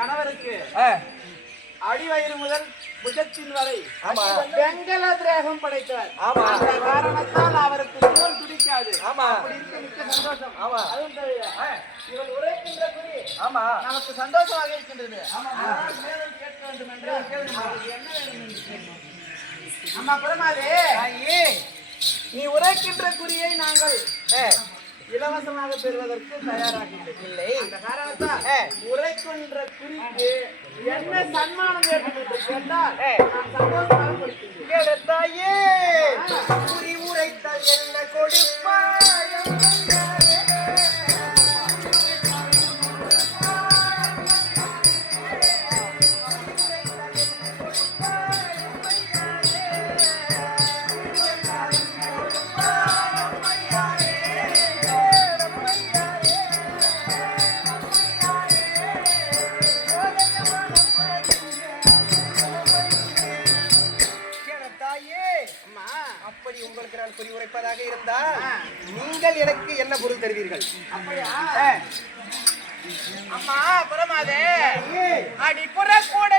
கணவருக்கு அடிவயிறு முதல் புஜத்தின் வரை வெங்கல திரேகம் படைத்தவர். அந்த காரணத்தால் அவருக்கு தோல் துடிக்காது. அப்படி இருக்க மிக்க சந்தோஷம். அதுவும் தவிர இவள் உரைக்கின்ற குறி நமக்கு சந்தோஷமாக இருக்கின்றது. மேலும் கேட்க வேண்டும் என்றால் என்ன வேண்டும்? அம்மா பிரமாதே, நீ உரைக்கின்ற குறியை நாங்கள் இலவசமாக பெறுவதற்கு தயாராகின்றோம். இல்லை, அந்த காரணத்தால் உரைக்கின்ற குறிக்கு என்ன சன்மானம் வேண்டும் என்று கேட்டால் நான் சந்தோஷமாக கொடுக்கின்றேன். தாயே, குறி உரைத்தால் என்ன கொடுப்பாய்? உங்களுக்கு நான் புரி உரைப்பதாக இருந்தால் நீங்கள் எனக்கு என்ன பொருள் தருவீர்கள்? அப்படியா அம்மா பிரமாதே, அடி புற கூட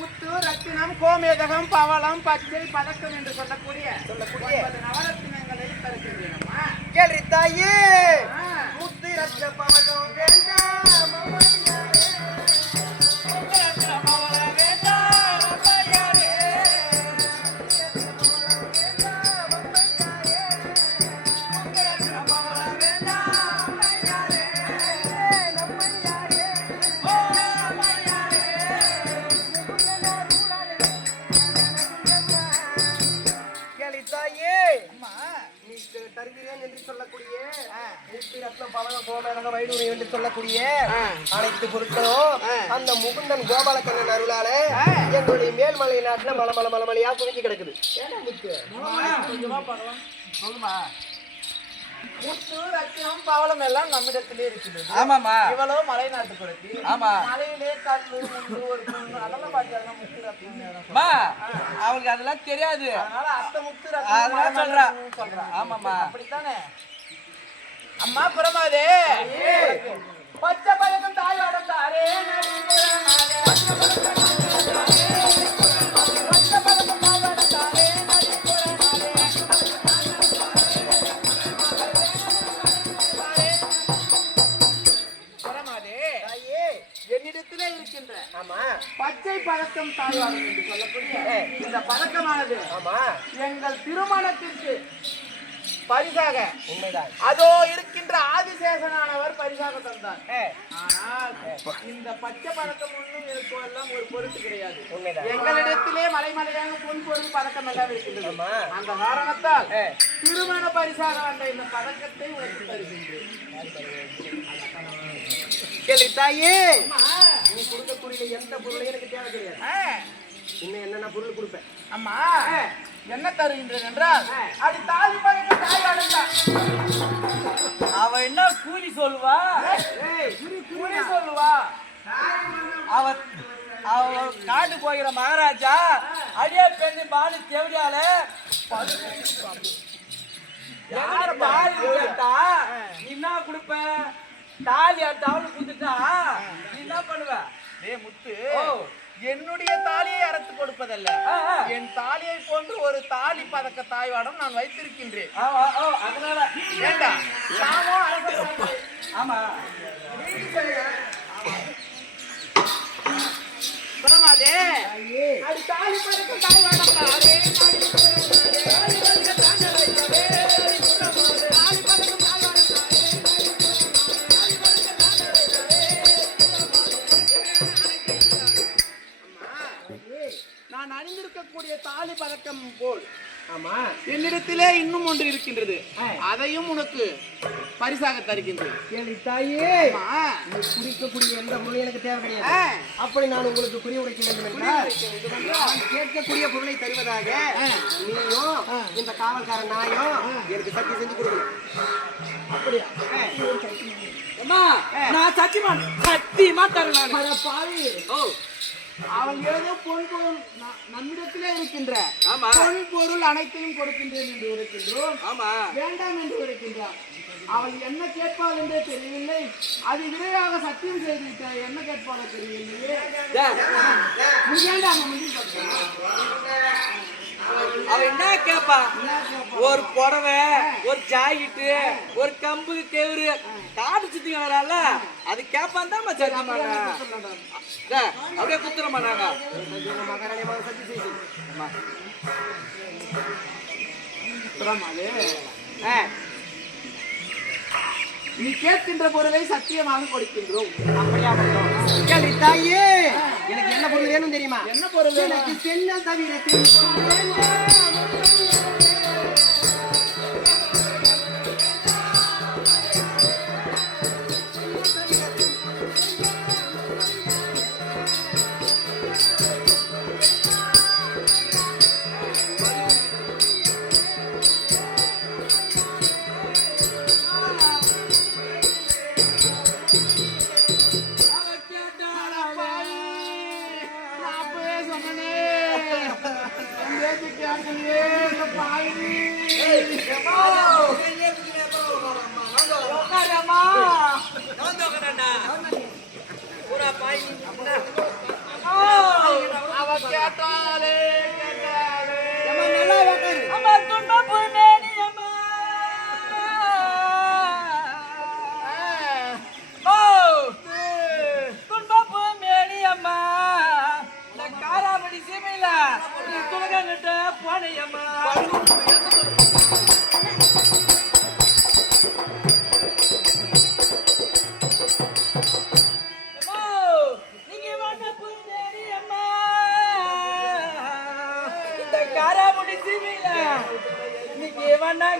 முத்து, ரத்தினம், கோமேதகம், பவளம், பச்சை, பதக்கம் என்று சொல்லக்கூடிய நவரத்தினங்களை தருகின்றேனம்மா. கேள்வி தாயே, முத்து, ரத்தின, பவளம் வேண்டாம். சொல்லக்கூடிய அனைத்து பொருட்களும் அந்த முகுந்தன் கோபாலக்கண்ணன் அருளால எங்களுடைய மேல்மலை நாட்டுல மலமலையா குவிஞ்சு கிடக்குது. முத்து, ரத்தினம், பவளம் எல்லாம் நம்மிடத்திலே இருக்குது. ஆமாமா, இவ்வளவு மலை நாட்டு கொடுத்தி. ஆமா, மலையிலே கல்லு முண்டு ஒரு பொண்ணு அதெல்லாம் பாத்தியா முத்து ரத்தினம். அவளுக்கு அதெல்லாம் தெரியாது. அதனால அத்தை முத்து ரத்தினம் சொல்றா. ஆமாமா, அப்படித்தானே அம்மா பிரமாதே. பச்சை பதக்கம் தாயோட தாரே என்னிடத்திலே இருக்கின்ற பச்சை பதக்கம் தாய்வாடும் என்று சொல்லக்கூடிய இந்த பதக்கமானது எங்கள் திருமணத்திற்கு பரிசாக அதோ இருக்கின்ற ஆதிசேஷனானவர் பரிசாக தந்தார். ஆனால் இந்த பச்சை பதக்கம் ஒன்றும் எல்லாம் ஒரு பொருட்டு கிடையாது. எங்களிடத்திலே மலைமலையாக பொன் பொருள் பதக்கம் எல்லாம் இருக்கின்றது. அந்த காரணத்தால் திருமண பரிசாக வந்த இந்த பதக்கத்தை உனக்கு தருகின்றேன். தாயே, நீ கொடுக்கக்கூடிய எந்த பொருளையும் எனக்கு தேவை கிடையாது. இன்னும் என்னென்ன பொருள் கொடுப்பேன்? அம்மா என்ன தருகின்றேன் என்றால் அது தாலி பதக்க தாயாடுதான். அவ என்ன கூலி சொல்லுவா? கூலி சொல்லுவா. அவ காட்டு போகிற மகாராஜா அடியே பெண்ணு பாலு தேவடியால யார பாலு கேட்டா என்ன கொடுப்ப? தாலி அவளுக்கு கொடுத்துட்டா நீ என்ன பண்ணுவ? முத்து, என்னுடைய தாலியை அறுத்து கொடுப்பதல்ல, என் தாலியை போன்று ஒரு தாலி பதக்க தாய்வாடம் நான் வைத்திருக்கின்றேன். அதனால வேண்டாம். ஆமா, பிரமாதே, அது தாலி பதக்க தாய்வாடம் தாரே. நான் அணிந்திருக்கக்கூடிய தாலி பதக்கம் போல் என்னிடத்திலே இன்னும் ஒன்று இருக்கின்றது. அதையும் உனக்கு பரிசாக தருகின்றேன். குடிக்கக்கூடிய எந்த பொருள் எனக்கு தேவை கிடையாது. அப்படி நான் உங்களுக்கு புரிய உரைக்க வேண்டும் என்றால் நான் கேட்கக்கூடிய பொருளை தருவதாக நீயும் இந்த காவல்கார நாயும் எனக்கு சக்தி செஞ்சு கொடுக்கணும். அப்படியா? அம்மா நான் சத்தியமா தரேன் நான். பாவி. ஓ அவங்க ஏதோ பொன் பொருள் நம்மிடத்திலே இருக்கின்ற ஆமா பொன் பொருள் அனைத்தையும் கொடுக்கின்றேன் என்று இருக்கின்றோம். ஆமா வேண்டாம் என்று இருக்கின்றார். அவள் என்ன கேட்பாள் என்றே தெரியவில்லை. அது விரைவாக சத்தியம் செய்து விட்டார். என்ன கேட்பாளோ தெரியவில்லையே. அவ என்ன கேப்பா? ஒரு புடவை, ஒரு ஜாக்கெட்டு, ஒரு கம்பு கேவுரு காடு சுத்தி வரால அது கேப்பான் தான் அப்படியே குத்துறமா நாங்க. நீ கேட்கின்ற பொருளை சத்தியமாக கொடுக்கின்றோம். அப்படியா தாயே? எனக்கு என்ன பொருள் வேணும் தெரியுமா? என்ன பொருள்? எனக்கு சென்னல் தவிர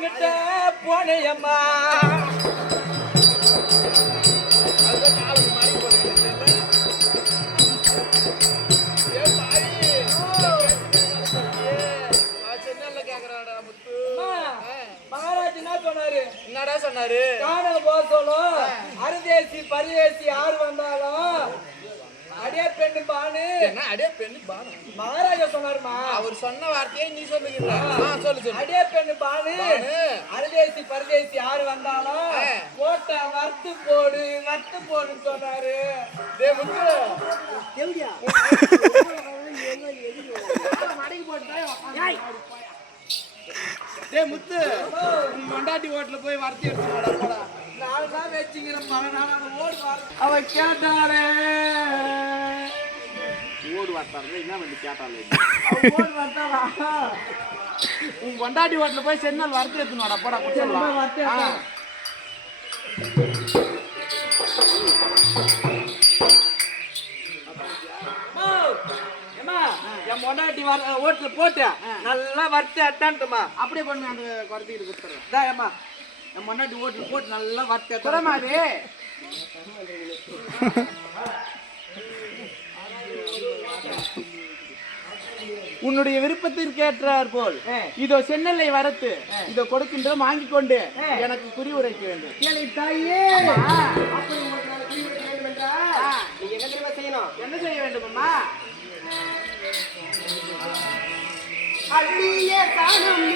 கிட்ட போனையம்மா. என்னடா சொன்னாரு? காண போசலும் அருதேசி பரிதேசி யாரு வந்தாலும் அடியே பெண்ணு பானு. என்ன அடியே பெண்ணு பானு? மகாராஜா சொன்னாருமா. அவர் சொன்ன வார்த்தையை நீ சொல்லுகிறா? சொல்லு. அடியே பெண்ணு பானு அருதேசி பரிதேசி யாரு வந்தாலும் போட்ட வறுத்து போடு சொன்னாரு. முத்து மொண்டாட்டி ஓட்டுல போய் வரத்தி எடுத்து நான் வச்சுக்கிறேன். அவ கேட்டாரே ஓடு வார்த்தாரு. என்ன வந்து கேட்டாலே ஓடு வந்தாரா? உன் கொண்டாட்டி ஓட்டுல போய் சென்னால் வரத்தி எடுத்துனோட போடா குடிச்சிடலாம். என் பொண்டாட்டி ஓட்டுல போட்டு நல்லா வறுத்து அட்டான்ட்டுமா. அப்படியே பண்ணு. அந்த குறைத்திட்டு கொடுத்துறேன். ஏம்மா என் பொண்டாட்டி ஓட்டுல போட்டு நல்லா வறுத்து குறமாது. உன்னுடைய விருப்பத்திற்கு ஏற்றார் போல் இதோ சென்னலை வரத்து இதோ கொடுக்கின்றோம். வாங்கிக் கொண்டு எனக்கு குறி உரைக்க வேண்டும். என்ன செய்ய வேண்டும் அம்மா? அள்ளிய காணும்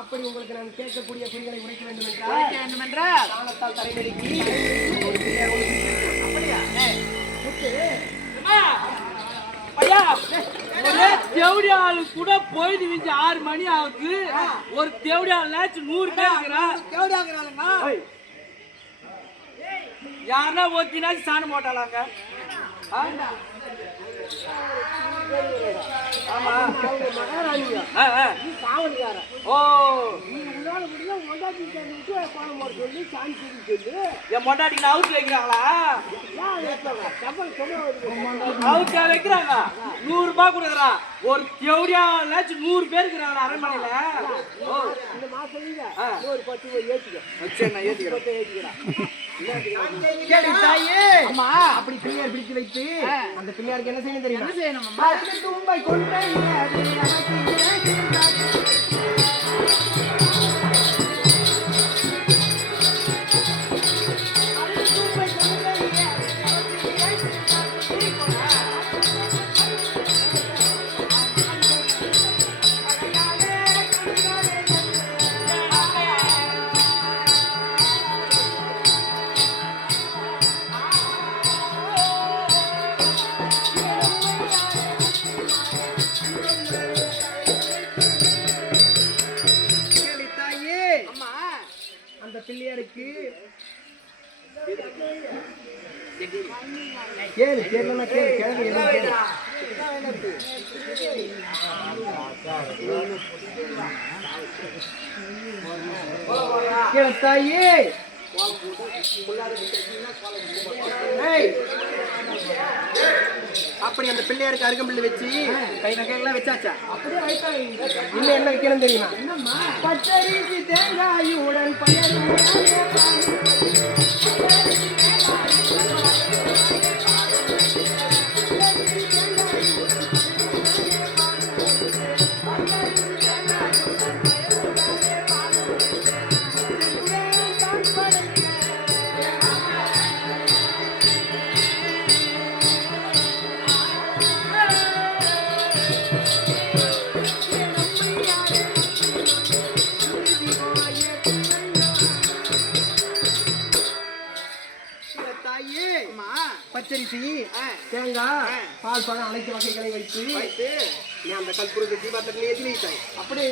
அப்படி உங்களுக்கு நான் கேட்கக்கூடிய குறிகளை உரைக்க வேண்டும் என்றால் காலத்தால் தலைவலிக்கு ஒரே தேவடியாளு கூட போயிட்டு வீச்சு 6 மணி ஆகுது. ஒரு தேவடியாள் 100 பேர் யாருன்னா ஒத்தினாச்சு சாணம் போட்டாலாங்க. ஆமா அவங்க மகாராணியா நீ காவல்காரன் ஓ நீ உன்னால முடியும் மொண்டாட்டி விட்டு கோலம் போட சொல்லி சாமி சொல்லி என் மொண்டாட்டிக்கு நான் அவுட் வைக்கிறாங்களா அவுட்டா வைக்கிறாங்க 100 ரூபாய் கொடுக்குறான் ஒரு எவ்வளோச்சும் 100 பேர் இருக்கிறாங்க அரண்மனையில ஓ இந்த மாசம் ஒரு 10 ஏற்றிக்க சரி நான் ஏற்றிக்கிறேன் தாயே அம்மா அப்படி பிள்ளையார் பிடிச்சு வைத்து அந்த பிள்ளையாருக்கு என்ன செய்யணும் தெரியும் என்ன செய்யணும் அம்மா தும்பை கொண்டை அந்த பிள்ளையாருக்கு கேளு கேளு கேளு தாயே அப்படி அந்த பிள்ளையாருக்கு அருகம்பிள்ளை வச்சு கை நகையெல்லாம் வச்சாச்சா இன்னும் என்ன வைக்கணும் தெரியுமா பச்சரிசி தேங்காயுடன் பச்சரிசி தேங்காய் பால் பழம் அனைத்து வகைகளை வைத்து நீ அந்த கற்பூரத்தை தீபாவளி ஏற்றி வைத்தாய் அப்படியே